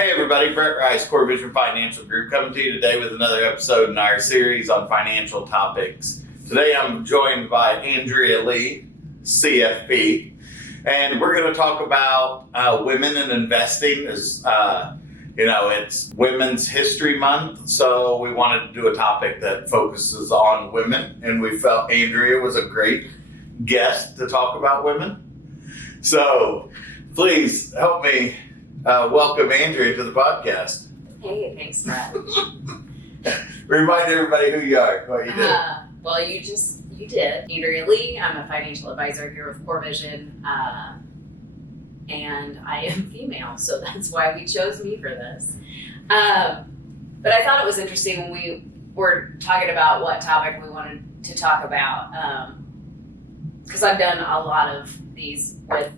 Hey everybody, Brett Rice, Core Vision Financial Group, coming to you today with another episode in our series on financial topics. Today I'm joined by Andrea Lee, CFP, and we're going to talk about women and investing. It's Women's History Month, so we wanted to do a topic that focuses on women, and we felt Andrea was a great guest to talk about women. So please help me welcome Andrea to the podcast. Hey, thanks, Brett. Remind everybody who you are, what you do. Well, you did. Andrea Lee, I'm a financial advisor here with Core Vision, and I am female, so that's why we chose me for this. But I thought it was interesting when we were talking about what topic we wanted to talk about, because I've done a lot of these with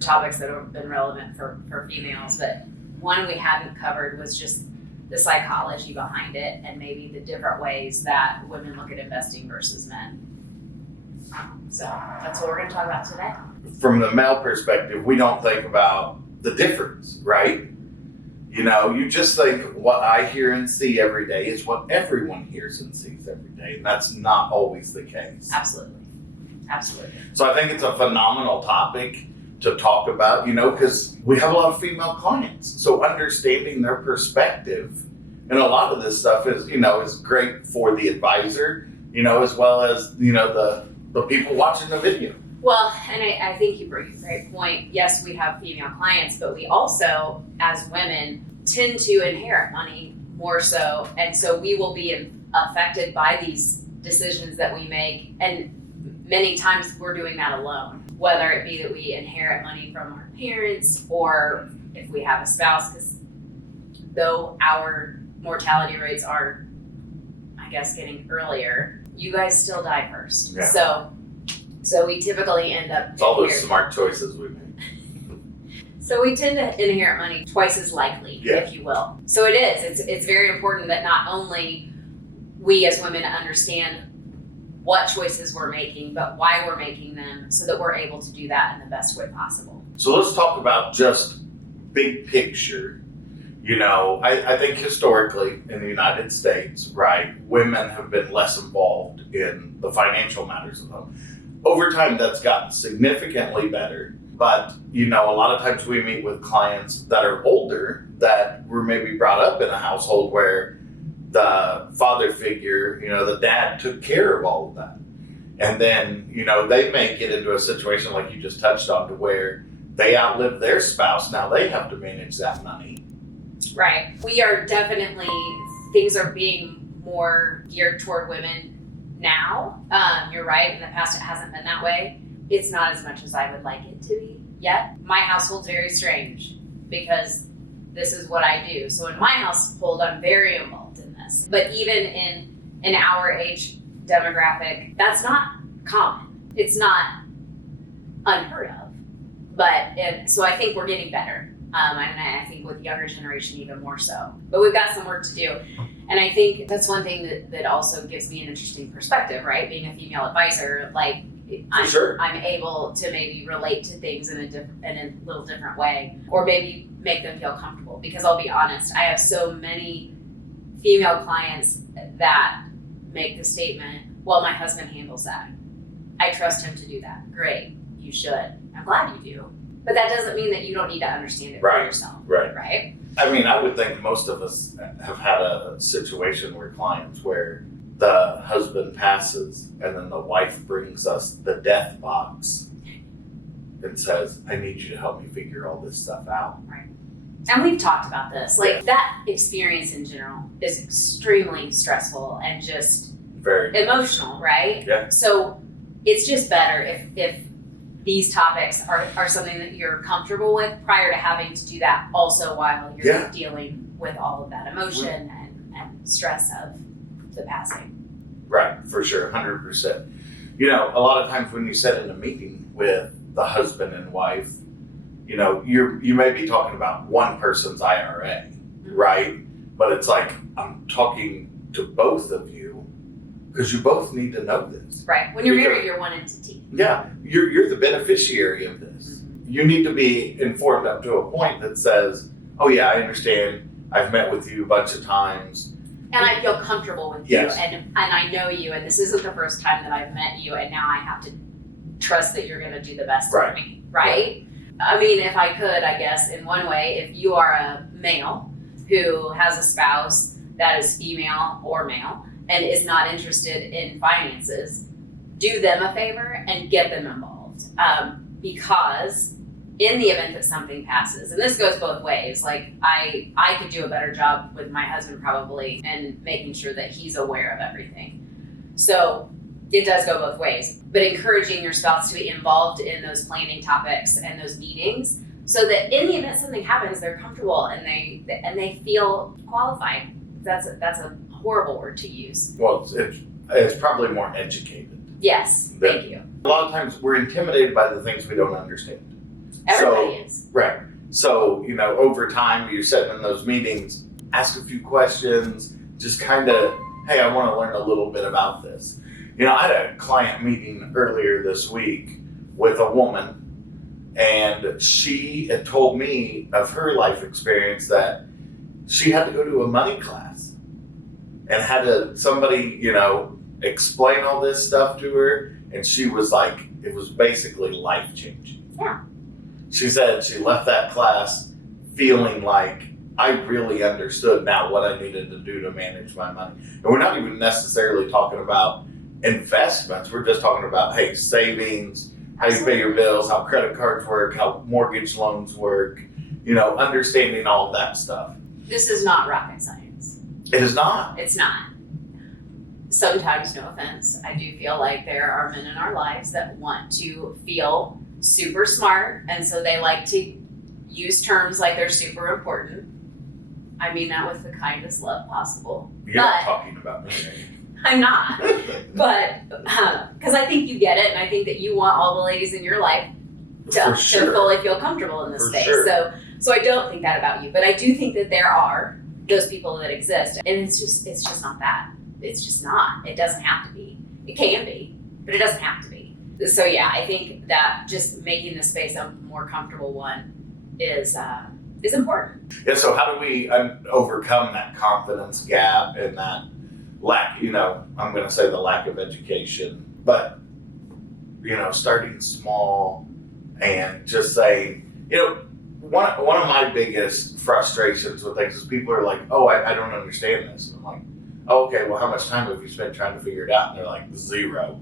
topics that have been relevant for females, but one we hadn't covered was just the psychology behind it and maybe the different ways that women look at investing versus men. So that's what we're going to talk about today. From the male perspective, we don't think about the difference, right? You just think what I hear and see every day is what everyone hears and sees every day, and that's not always the case. Absolutely. So I think it's a phenomenal topic to talk about, because we have a lot of female clients. So understanding their perspective and a lot of this stuff is great for the advisor, as well as, the people watching the video. Well, and I think you bring a great point. Yes, we have female clients, but we also, as women, tend to inherit money more so. And so we will be affected by these decisions that we make. And many times we're doing that alone. Whether it be that we inherit money from our parents or if we have a spouse, because though our mortality rates are, I guess, getting earlier, you guys still die first. Yeah. So we typically end up... It's all those smart choices we make. So we tend to inherit money twice as likely, if you will. So it is. It's very important that not only we as women understand what choices we're making, but why we're making them so that we're able to do that in the best way possible. So let's talk about just big picture. I think historically in the United States, right, women have been less involved in the financial matters of them. Over time, that's gotten significantly better. But, a lot of times we meet with clients that are older that were maybe brought up in a household where the father figure, the dad took care of all of that. And then, they may get into a situation like you just touched on to where they outlive their spouse. Now they have to manage that money. Right. We are definitely, things are being more geared toward women now. You're right. In the past, it hasn't been that way. It's not as much as I would like it to be yet. My household's very strange because this is what I do. So in my household, I'm very involved in this. But even in our age demographic, that's not common. It's not unheard of. So I think we're getting better. And I think with younger generation even more so. But we've got some work to do. And I think that's one thing that also gives me an interesting perspective, right? Being a female advisor, I'm able to maybe relate to things in a little different way, or maybe make them feel comfortable. Because I'll be honest, I have so many female clients that make the statement, well, my husband handles that. I trust him to do that. Great, you should. I'm glad you do. But that doesn't mean that you don't need to understand it for yourself. Right? I mean, I would think most of us have had a situation where clients where the husband passes and then the wife brings us the death box and says, I need you to help me figure all this stuff out. Right. And we've talked about this. That experience in general is extremely stressful and just very emotional, right? Yeah. So it's just better if these topics are something that you're comfortable with prior to having to do that also while you're dealing with all of that emotion and stress of the passing. Right, for sure, 100%. A lot of times when you sit in a meeting with the husband and wife, you may be talking about one person's IRA, right? But it's like, I'm talking to both of you because you both need to know this. Right. When you're married, you're one entity. Yeah. You're the beneficiary of this. You need to be informed up to a point that says, oh yeah, I understand. I've met with you a bunch of times. And I feel comfortable with Yes. you, and I know you, and this isn't the first time that I've met you, and now I have to trust that you're going to do the best Right. for me, right? I mean, if I could, I guess, in one way, if you are a male who has a spouse that is female or male and is not interested in finances, do them a favor and get them involved. Because in the event that something passes, and this goes both ways, like I could do a better job with my husband probably and making sure that he's aware of everything. So it does go both ways, but encouraging your spouse to be involved in those planning topics and those meetings so that in the event something happens, they're comfortable and they feel qualified. That's a horrible word to use. Well, it's probably more educated. Yes, thank you. A lot of times we're intimidated by the things we don't understand. Everybody is. Right. So, over time, you're sitting in those meetings, ask a few questions, just kind of, hey, I want to learn a little bit about this. I had a client meeting earlier this week with a woman, and she had told me of her life experience that she had to go to a money class and had somebody, explain all this stuff to her, and she was like, it was basically life-changing. Yeah. She said she left that class feeling like I really understood now what I needed to do to manage my money. And we're not even necessarily talking about investments. We're just talking about, hey, savings, how you pay your bills, how credit cards work, how mortgage loans work, understanding all of that stuff. This is not rocket science. It is not. It's not. Sometimes, no offense, I do feel like there are men in our lives that want to feel super smart, and so they like to use terms like they're super important. I mean that with the kindest love possible. You're not talking about me. I'm not. But because I think you get it, and I think that you want all the ladies in your life to fully feel comfortable in this space. Sure. So I don't think that about you, but I do think that there are those people that exist, and it's just not that. It's just not. It doesn't have to be. It can be, but it doesn't have to be. So yeah, I think that just making the space a more comfortable one is important. Yeah. So how do we overcome that confidence gap and that lack? I'm going to say the lack of education, but starting small and just saying, one of my biggest frustrations with things is people are like, oh, I don't understand this, and I'm like, oh, okay, well, how much time have you spent trying to figure it out? And they're like, 0.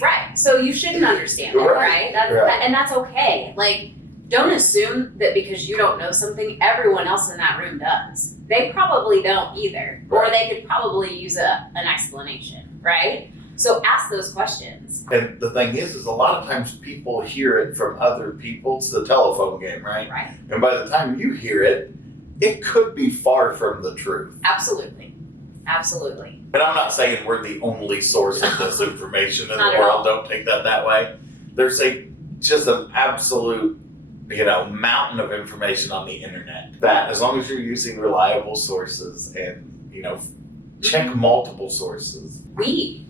Right. So you shouldn't understand it, right? And that's okay. Like, don't assume that because you don't know something, everyone else in that room does. They probably don't either. Right. Or they could probably use an explanation, right? So ask those questions. And the thing is a lot of times people hear it from other people. It's the telephone game, right? Right. And by the time you hear it, it could be far from the truth. Absolutely. And I'm not saying we're the only source of this information in the Not at world. all. Don't take that way. There's just an absolute, mountain of information on the internet that as long as you're using reliable sources and, check multiple sources. We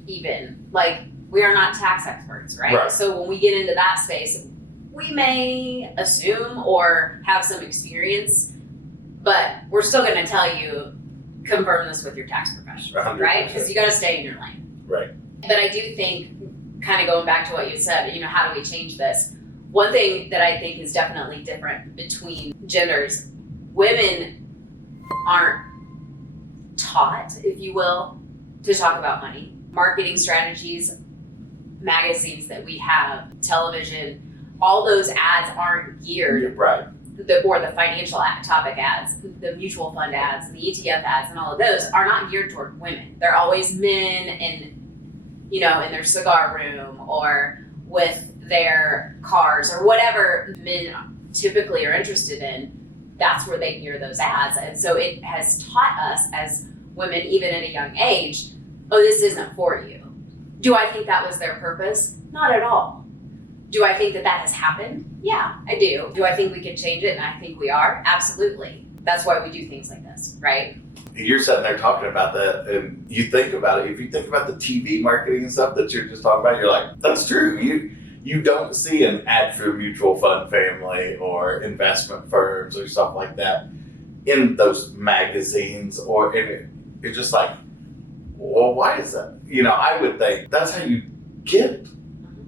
are not tax experts, right? So when we get into that space, we may assume or have some experience, but we're still going to tell you, confirm this with your tax professional, 100%. right? Because you got to stay in your lane. Right. But I do think, kind of going back to what you said, how do we change this? One thing that I think is definitely different between genders, women aren't taught, if you will, to talk about money. Marketing strategies, magazines that we have, television, all those ads aren't geared, right. Or the financial topic ads, the mutual fund ads, and the ETF ads, and all of those are not geared toward women. They're always men in their cigar room or with their cars or whatever men typically are interested in. That's where they gear those ads. And so it has taught us as women, even at a young age, oh, this isn't for you. Do I think that was their purpose? Not at all. Do I think that has happened? Yeah, I do. Do I think we can change it? And I think we are. Absolutely. That's why we do things like this, right? You're sitting there talking about that, and you think about it. If you think about the TV marketing and stuff that you're just talking about, you're like, that's true. you don't see an ad for mutual fund family or investment firms or stuff like that in those magazines, or it's just like, well, why is that? I would think that's how you get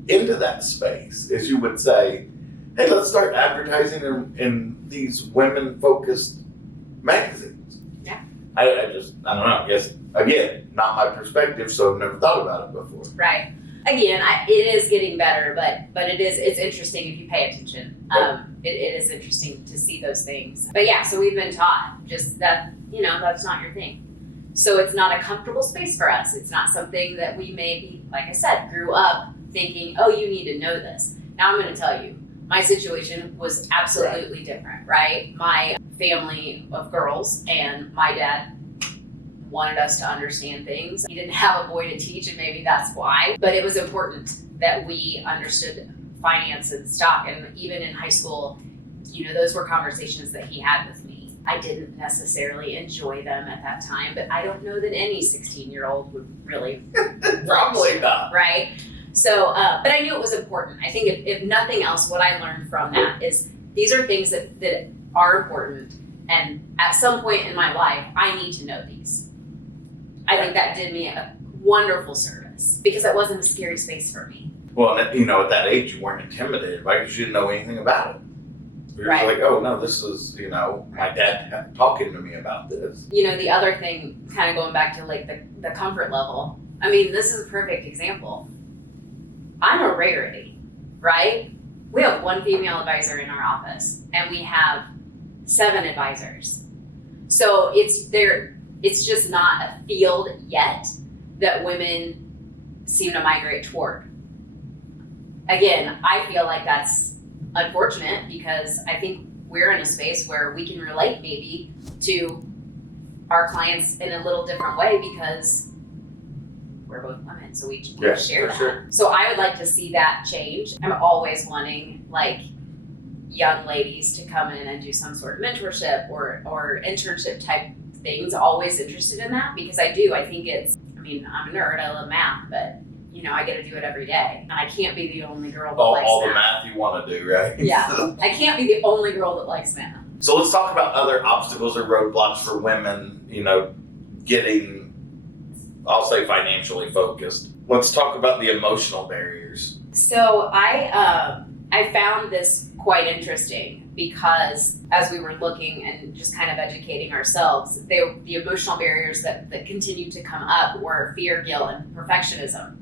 into that space, is you would say, hey, let's start advertising in these women-focused magazines. Yeah. I don't know. I guess, again, not my perspective, so I've never thought about it before. Right. Again, it is getting better, but it's interesting if you pay attention. It is interesting to see those things. But yeah, so we've been taught just that, that's not your thing. So it's not a comfortable space for us. It's not something that we maybe, like I said, grew up thinking, oh, you need to know this. Now I'm going to tell you, my situation was absolutely different, right? My family of girls and my dad wanted us to understand things. He didn't have a boy to teach, and maybe that's why. But it was important that we understood finance and stock. And even in high school, those were conversations that he had with me. I didn't necessarily enjoy them at that time, but I don't know that any 16-year-old would really Probably not. Right? So, but I knew it was important. I think if nothing else, what I learned from that is these are things that are important. And at some point in my life, I need to know these. I think that did me a wonderful service because it wasn't a scary space for me. Well, at that age, you weren't intimidated, right? Because you didn't know anything about it. You're Right. like, oh, no, this is, my dad talking to me about this. The other thing, kind of going back to like the comfort level, I mean, this is a perfect example. I'm a rarity, right? We have one female advisor in our office and we have 7 advisors. So it's just not a field yet that women seem to migrate toward. Again, I feel like that's unfortunate because I think we're in a space where we can relate maybe to our clients in a little different way because we're both women, so we share that. Sure. So I would like to see that change. I'm always wanting young ladies to come in and do some sort of mentorship or internship type things. Always interested in that because I think I'm a nerd, I love math, but I get to do it every day. And I can't be the only girl that likes all math. the math you want to do, right? Yeah, I can't be the only girl that likes math. So let's talk about other obstacles or roadblocks for women, getting, I'll say, financially focused. Let's talk about the emotional barriers. So I found this quite interesting because as we were looking and just kind of educating ourselves, the emotional barriers that continued to come up were fear, guilt, and perfectionism.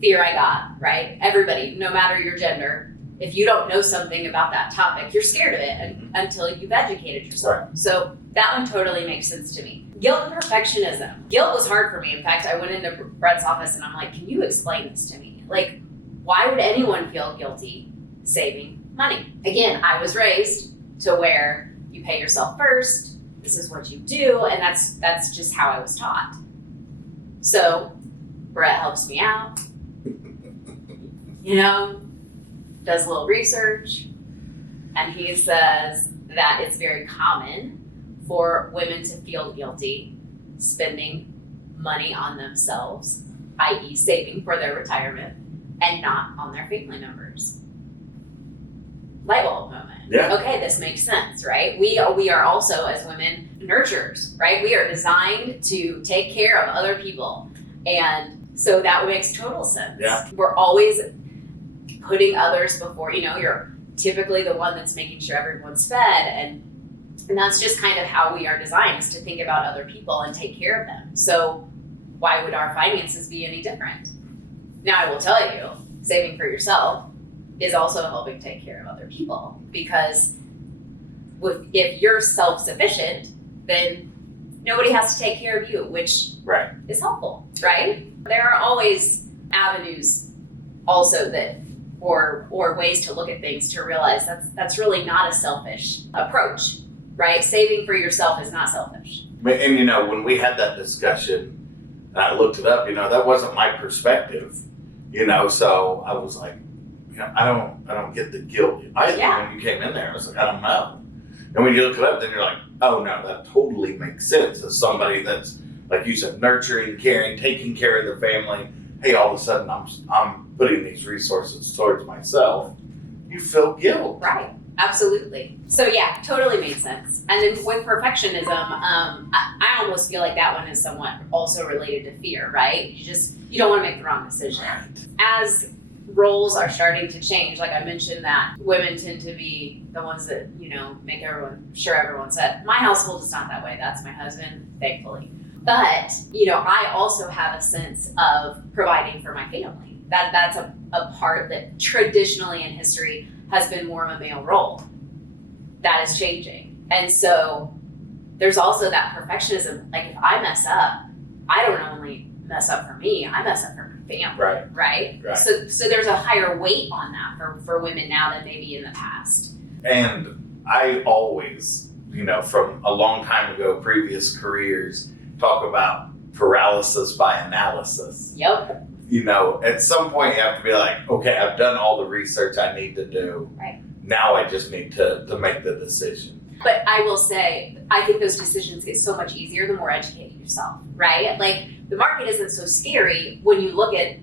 Fear I got, right? Everybody, no matter your gender, if you don't know something about that topic, you're scared of it until you've educated yourself. Right. So that one totally makes sense to me. Guilt and perfectionism. Guilt was hard for me. In fact, I went into Brett's office and I'm like, can you explain this to me? Like, why would anyone feel guilty saving money? Again, I was raised to where you pay yourself first, this is what you do, and that's just how I was taught. So Brett helps me out, does a little research, and he says that it's very common for women to feel guilty spending money on themselves, i.e. saving for their retirement, and not on their family members. Light bulb moment. Yeah. Okay, this makes sense, right? We are also, as women, nurturers, right? We are designed to take care of other people. And so that makes total sense. Yeah. We're always putting others before, you're typically the one that's making sure everyone's fed. And that's just kind of how we are designed, is to think about other people and take care of them. So why would our finances be any different? Now, I will tell you, saving for yourself is also helping take care of other people, because if you're self-sufficient, then nobody has to take care of you, which is helpful, right? There are always avenues also or ways to look at things to realize that's really not a selfish approach, right? Saving for yourself is not selfish. And when we had that discussion and I looked it up, that wasn't my perspective, so I was like, I don't get the guilt. When you came in there, I was like, I don't know. And when you look it up, then you're like, oh no, that totally makes sense. As somebody that's, like you said, nurturing, caring, taking care of the family, hey, all of a sudden I'm putting these resources towards myself, you feel guilt. Right. Absolutely. So yeah, totally made sense. And then with perfectionism, I almost feel like that one is somewhat also related to fear, right? You don't want to make the wrong decision. Right. As roles are starting to change, like I mentioned that women tend to be the ones that, make sure everyone's set. My household is not that way. That's my husband, thankfully. But, I also have a sense of providing for my family. That's a part that traditionally in history has been more of a male role. That is changing. And so there's also that perfectionism. Like if I mess up, I don't only mess up for me, I mess up for my family. Right? So there's a higher weight on that for women now than maybe in the past. And I always, from a long time ago, previous careers, talk about paralysis by analysis. Yep. At some point you have to be like, okay, I've done all the research I need to do. Right. Now I just need to make the decision. But I will say, I think those decisions get so much easier the more educated yourself, right? Like the market isn't so scary when you look at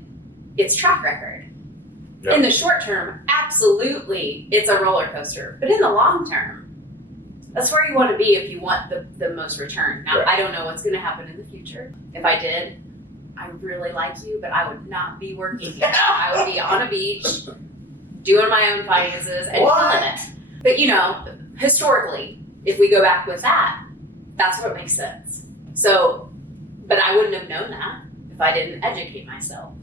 its track record. Yep. In the short term, absolutely, it's a roller coaster. But in the long term, that's where you want to be if you want the most return. Now, Right. I don't know what's going to happen in the future. If I did, I really like you, but I would not be working here. I would be on a beach, doing my own finances and killing it. But historically, if we go back with that, that's what makes sense. So, but I wouldn't have known that if I didn't educate myself.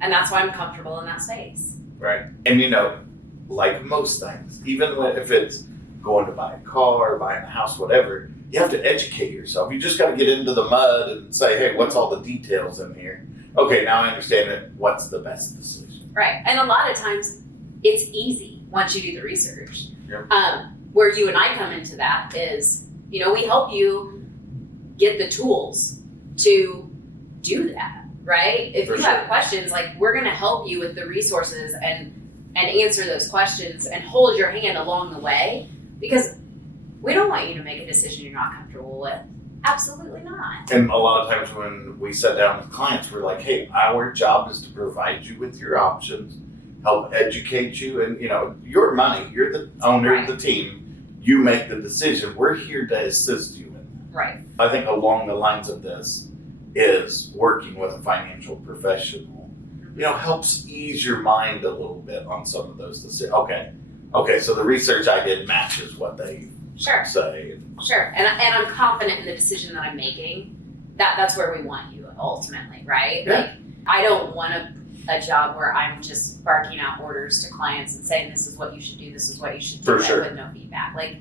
And that's why I'm comfortable in that space. Right. And like most things, even if it's going to buy a car, buying a house, whatever, you have to educate yourself. You just got to get into the mud and say, hey, what's all the details in here? Okay, now I understand it. What's the best decision? Right. And a lot of times it's easy once you do the research. Yep. Where you and I come into that is, we help you get the tools to do that, right? If you have questions, like we're going to help you with the resources and answer those questions and hold your hand along the way, because we don't want you to make a decision you're not comfortable with. Absolutely not. And a lot of times when we sit down with clients, we're like, hey, our job is to provide you with your options, help educate you, and your money, you're the owner of the team, you make the decision. We're here to assist you in that. Right. I think along the lines of this is working with a financial professional, helps ease your mind a little bit on some of those decisions. Okay, so the research I did matches what they say. Sure. And I'm confident in the decision that I'm making. That's where we want you ultimately, right? Yeah. Like I don't want a job where I'm just barking out orders to clients and saying this is what you should do, this is what you should do, with no feedback. Like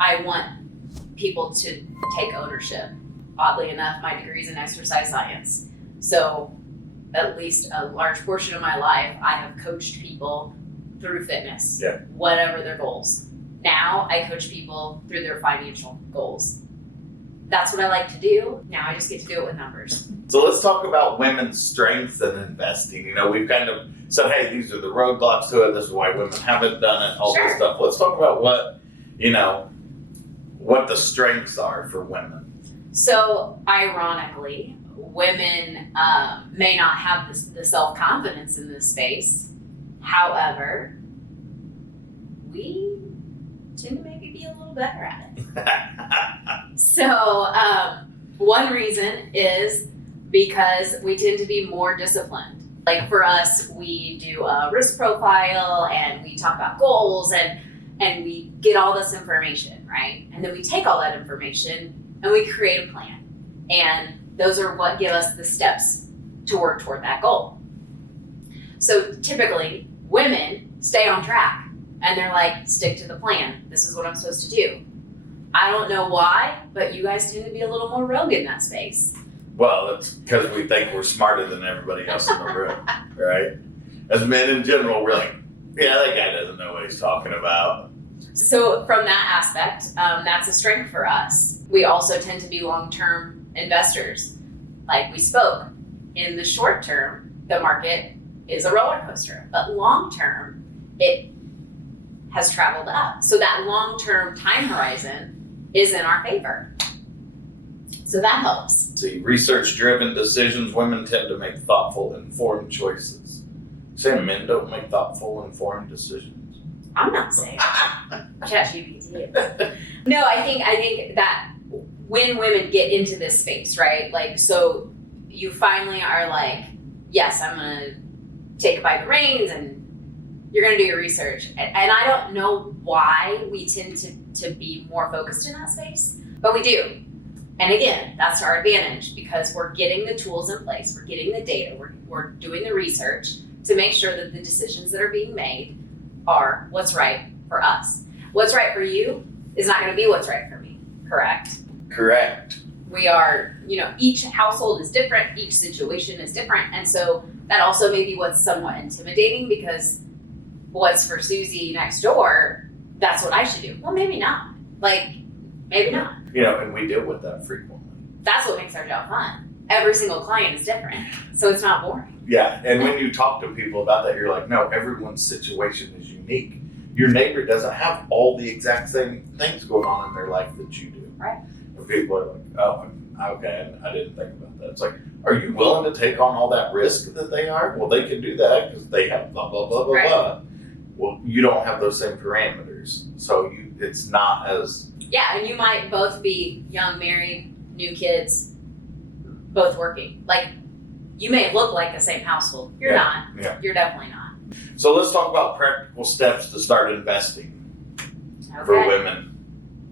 I want people to take ownership. Oddly enough, my degree's in exercise science. So at least a large portion of my life, I have coached people through fitness, whatever their goals. Now I coach people through their financial goals. That's what I like to do. Now I just get to do it with numbers. So let's talk about women's strengths and investing. We've kind of said, hey, these are the roadblocks to it. This is why women haven't done it, all this stuff. Let's talk about what the strengths are for women. So ironically, women may not have the self-confidence in this space. However, we tend to maybe be a little better at it. So one reason is because we tend to be more disciplined. Like for us, we do a risk profile and we talk about goals and we get all this information, right? And then we take all that information and we create a plan. And those are what give us the steps to work toward that goal. So typically, women stay on track and they're like, stick to the plan. This is what I'm supposed to do. I don't know why, but you guys tend to be a little more rogue in that space. Well, it's because we think we're smarter than everybody else in the room, right? As men in general, we're like, yeah, that guy doesn't know what he's talking about. So from that aspect, that's a strength for us. We also tend to be long-term investors. Like we spoke, in the short term, the market is a roller coaster, but long-term, it has traveled up. So that long-term time horizon is in our favor. So that helps. See, research-driven decisions, women tend to make thoughtful, informed choices. Say men don't make thoughtful, informed decisions. I'm not saying ChatGPT. No, I think that when women get into this space, right? Like, so you finally are like, yes, I'm gonna take it by the reins, and you're gonna do your research. And I don't know why we tend to be more focused in that space, but we do. And again, that's to our advantage because we're getting the tools in place, we're getting the data, we're doing the research to make sure that the decisions that are being made are what's right for us. What's right for you is not going to be what's right for me, correct? Correct. We are, each household is different, each situation is different, and so that also may be what's somewhat intimidating because what's for Susie next door, that's what I should do. Well, maybe not. Maybe not. And we deal with that frequently. That's what makes our job fun. Every single client is different, so it's not boring. Yeah, and when you talk to people about that, you're like, no, everyone's situation is unique. Your neighbor doesn't have all the exact same things going on in their life that you do. Right. And people are like, oh, okay, I didn't think about that. It's like, are you willing to take on all that risk that they are? Well, they can do that because they have blah, blah, blah, blah, right. blah. Well, you don't have those same parameters. So it's not as... Yeah, and you might both be young, married, new kids, both working. Like, you may look like the same household. You're not. Yeah. You're definitely not. So let's talk about practical steps to start investing Okay. for women.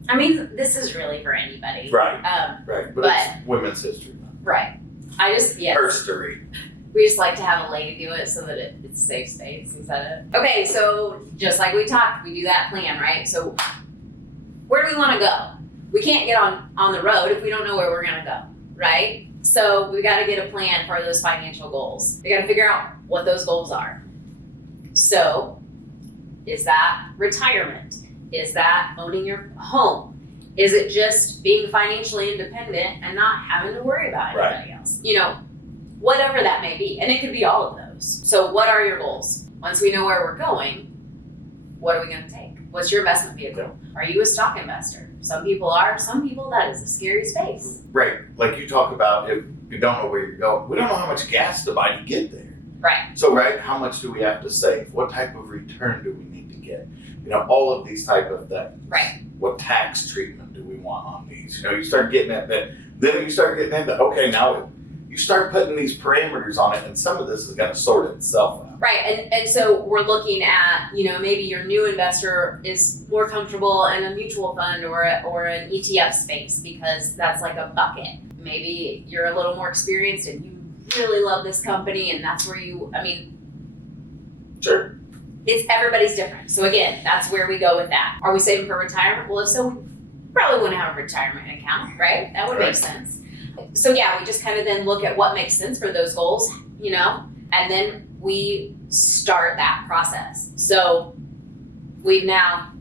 I mean, this is really for anybody. Right. But- Right. But it's Women's History Month. Right. Herstory. We just like to have a lady do it so that it's safe space instead of. Okay, so just like we talked, we do that plan, right? So where do we want to go? We can't get on the road if we don't know where we're going to go, right? So we got to get a plan for those financial goals. We got to figure out what those goals are. So is that retirement? Is that owning your home? Is it just being financially independent and not having to worry about anybody else? Whatever that may be. And it could be all of those. So what are your goals? Once we know where we're going, what are we going to take? What's your investment vehicle? Are you a stock investor? Some people are. Some people, that is a scary space. Right. Like you talk about, if you don't know where you're going, we don't know how much gas to buy to get there. Right. So, how much do we have to save? What type of return do we need to get? All of these type of things. Right. What tax treatment do we want on these? You start getting at that. Then you start getting into, okay, now you start putting these parameters on it, and some of this is going to sort itself out. Right, and so we're looking at, maybe your new investor is more comfortable in a mutual fund or an ETF space because that's like a bucket. Maybe you're a little more experienced and you really love this company and that's where Sure. everybody's different. So again, that's where we go with that. Are we saving for retirement? Well, if so, we probably wouldn't have a retirement account, right? That would make sense. So yeah, we just kind of then look at what makes sense for those goals, and then we start that process. So we've now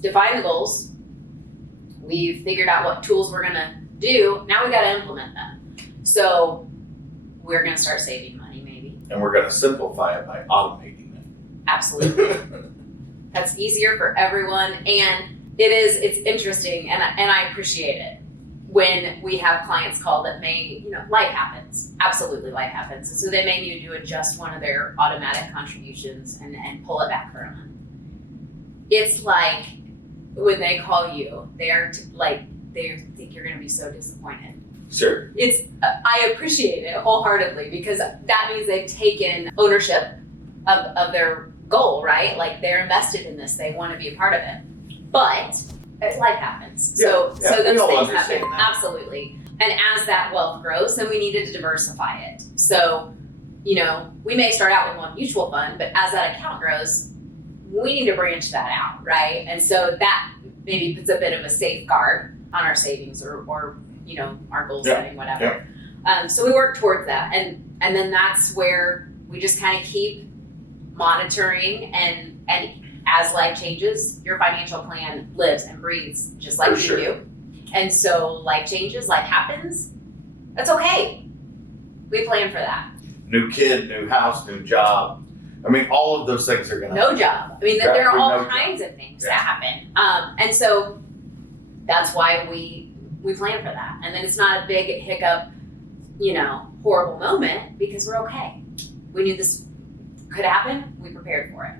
defined the goals. We've figured out what tools we're gonna do. Now we gotta implement them. So we're gonna start saving money maybe. And we're going to simplify it by automating it. Absolutely. That's easier for everyone. And it's interesting and I appreciate it when we have clients call that may, life happens. Absolutely life happens. And so they may need to adjust one of their automatic contributions and pull it back for a month. It's like when they call you, they think you're going to be so disappointed. Sure. I appreciate it wholeheartedly because that means they've taken ownership of their goal, right? Like they're invested in this, they want to be a part of it. But life happens. So those things happen. That. Absolutely. And as that wealth grows, then we needed to diversify it. So, we may start out with one mutual fund, but as that account grows, we need to branch that out, right? And so that maybe puts a bit of a safeguard on our savings or our goal setting, whatever. So we work towards that. And then that's where we just kind of keep monitoring and as life changes, your financial plan lives and breathes just like you do. And so life changes, life happens. That's okay. We plan for that. New kid, new house, new job. I mean, all of those things are going to No job. I mean, there are all kinds of things that happen. And so that's why we we plan for that. And then it's not a big hiccup, horrible moment, because we're okay. We knew this could happen. We prepared for it.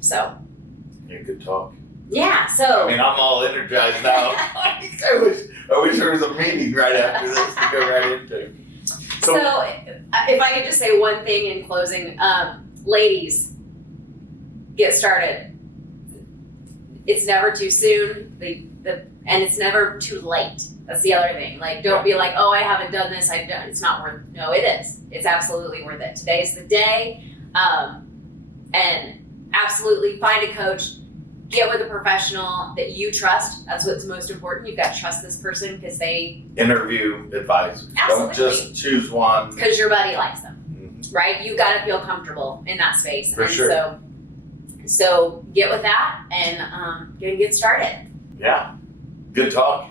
So. Yeah, good talk. Yeah, so. I mean, I'm all energized now. I wish there was a meeting right after this to go right into. So if I could just say one thing in closing, ladies, get started. It's never too soon, and it's never too late. That's the other thing. Like, don't be like, oh, I haven't done this. It's not worth. No, it is. It's absolutely worth it. Today's the day, and absolutely find a coach. Get with a professional that you trust. That's what's most important. You've got to trust this person because they interview advisors. Absolutely. Don't just choose one because your buddy likes them, right? You got to feel comfortable in that space. For sure. So get with that and get started. Yeah, good talk.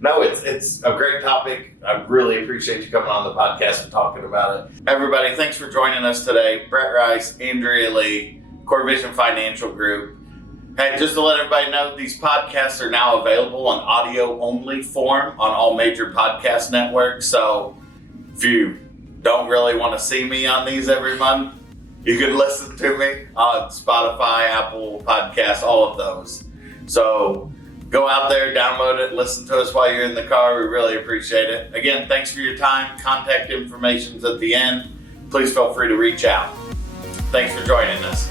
No, it's a great topic. I really appreciate you coming on the podcast and talking about it. Everybody, thanks for joining us today. Brett Rice, Andrea Lee, Core Vision Financial Group. Hey, just to let everybody know, these podcasts are now available on audio-only form on all major podcast networks. So if you don't really want to see me on these every month, you can listen to me on Spotify, Apple Podcasts, all of those. So go out there, download it, listen to us while you're in the car. We really appreciate it. Again, thanks for your time. Contact information's at the end. Please feel free to reach out. Thanks for joining us.